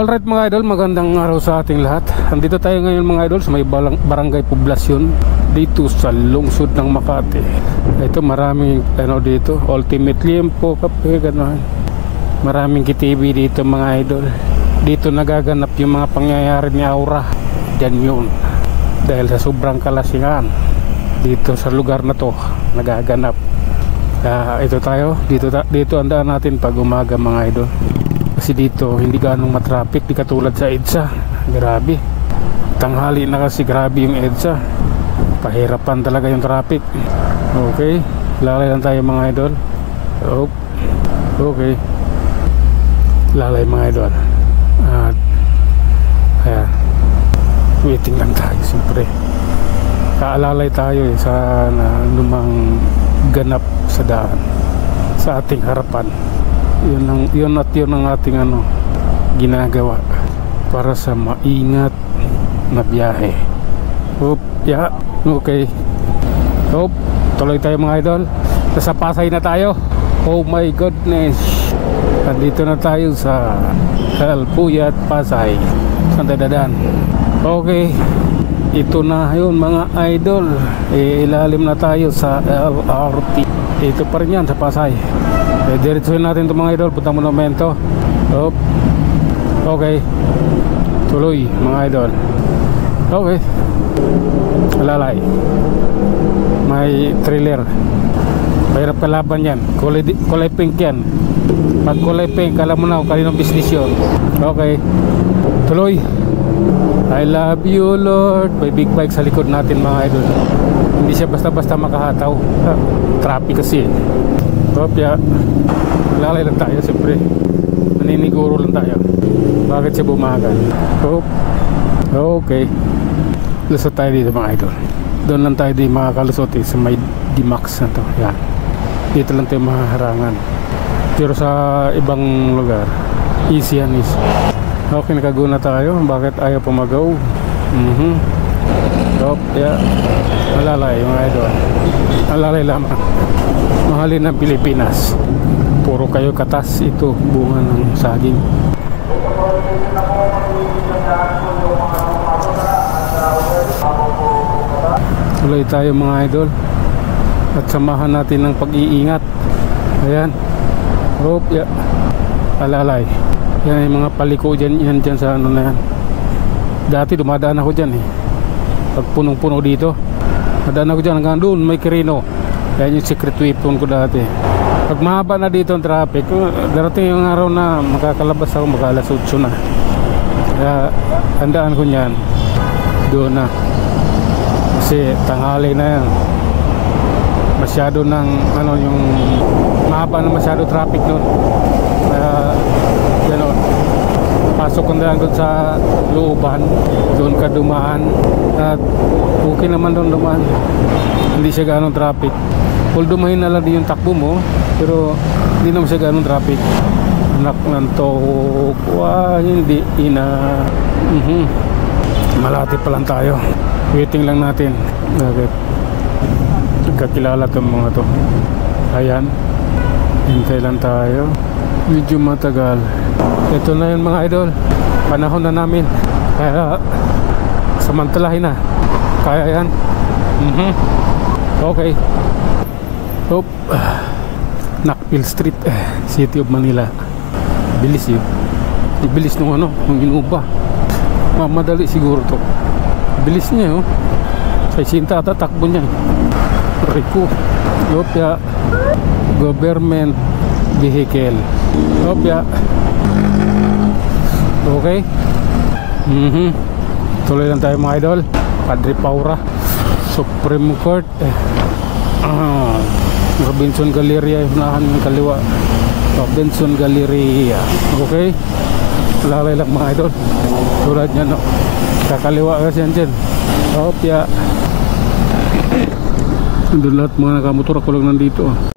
Alright mga idol, magandang araw sa ating lahat. Andito tayo ngayon mga idol sa may barangay Poblasyon dito sa lungsod ng Makati. Ito maraming dito, Ultimate Liempo, kape, gano'n. Maraming KTV dito mga idol. Dito nagaganap yung mga pangyayari ni Aura. Diyan yun. Dahil sa sobrang kalasingan dito sa lugar na to nagaganap. Ito tayo, dito andaan natin pag umaga mga idol. Kasi dito hindi ganong matraffic, di katulad sa EDSA. Grabe, tanghali na kasi, grabe yung EDSA. Pahirapan talaga yung traffic. Okay, lalay lang tayo mga idol. Okay, lalay mga idol. At ayan, waiting lang tayo siyempre. Kaalalay tayo sa lumang ganap sa daan sa ating harapan. Yun ang ating ginagawa para sa maingat na biyahe. Okay. Tuloy tayo mga idol. Sa Pasay na tayo. Oh my goodness. Nandito na tayo sa El Puyat, Pasay. Saan tayo dadaan? Okay. Ito na yun mga idol. Ilalim na tayo sa LRT. Ito pa rin yan sa Pasay. Diretsuhin natin ito mga idol. Puntang monumento. Okay. Tuloy mga idol. Okay. Lalay. May trailer. Mahirap kalaban yan. Kulay pink yan. Pag kulay pink, alam mo na kung kaninong business yun. Okay. Tuloy. I love you Lord. May big bike sa likod natin mga idol. Hindi siya basta-basta makahataw. Traffic kasi. Lalay lang tayo siyempre. Naniniguro lang tayo. Bakit siya bumagal? Okay. Lusot tayo dito mga idol. Doon lang tayo di makakalusot sa may D-Max na to. Yan. Dito lang tayo mahaharangan. Pero sa ibang lugar easy yan is. Okay, nakaguna tayo. Bakit ayaw pumagaw? Alalay mga idol. Alalay lamang. Mahalin ng Pilipinas. Puro kayo katas. Ito bunga ng saging. Tuloy tayo mga idol. At samahan natin ng pag-iingat. Ayan. Alalay. Yan yung mga paliko dyan. Yan dyan sa na yan. Dati dumadaan ako dyan pag punong-puno dito. Nadaan ako dyan hanggang doon may Kirino. Yan yung secret weapon ko dati. Pag mahaba na dito ang traffic, darating yung araw na makakalabas ako, makalas 8 na. Kaya handaan ko niyan. Doon na. Kasi tanghali na yan. Masyado ng yung mahaba na masyado traffic doon. Kaya gano'n. Pasok ko na lang doon sa looban. Doon ka dumaan. At okay naman doon dumaan. Hindi siya ganong traffic. Although mahina lang din yung takbo mo, pero hindi naman siya ganong traffic. Anak ng tohok. Hindi ina. Malati pa lang tayo. Waiting lang natin. Bakit? Kakilala itong mga to. Ayan. Hintay lang tayo. Medyo matagal. Ito na yun mga idol. Panahon na namin. Kaya samantalahin na. Kaya yan. Okay. Nakpil Street, City of Manila. Bilis yun. Bilis nung nung inuba. Mamadali siguro to. Bilis niya sa isinta at takbo niya. Rico. Government vehicle. Okay. Tuloy lang tayo mga idol. Padre Paura, Supreme Court. Robinson Galleria, unahan ng kaliwa. Robinson Galleria. Okay. Lalay lang mga idol. Tulad niya kakaliwa kasi yan dyan. Doon lahat mga nakamotor. Ako lang nandito.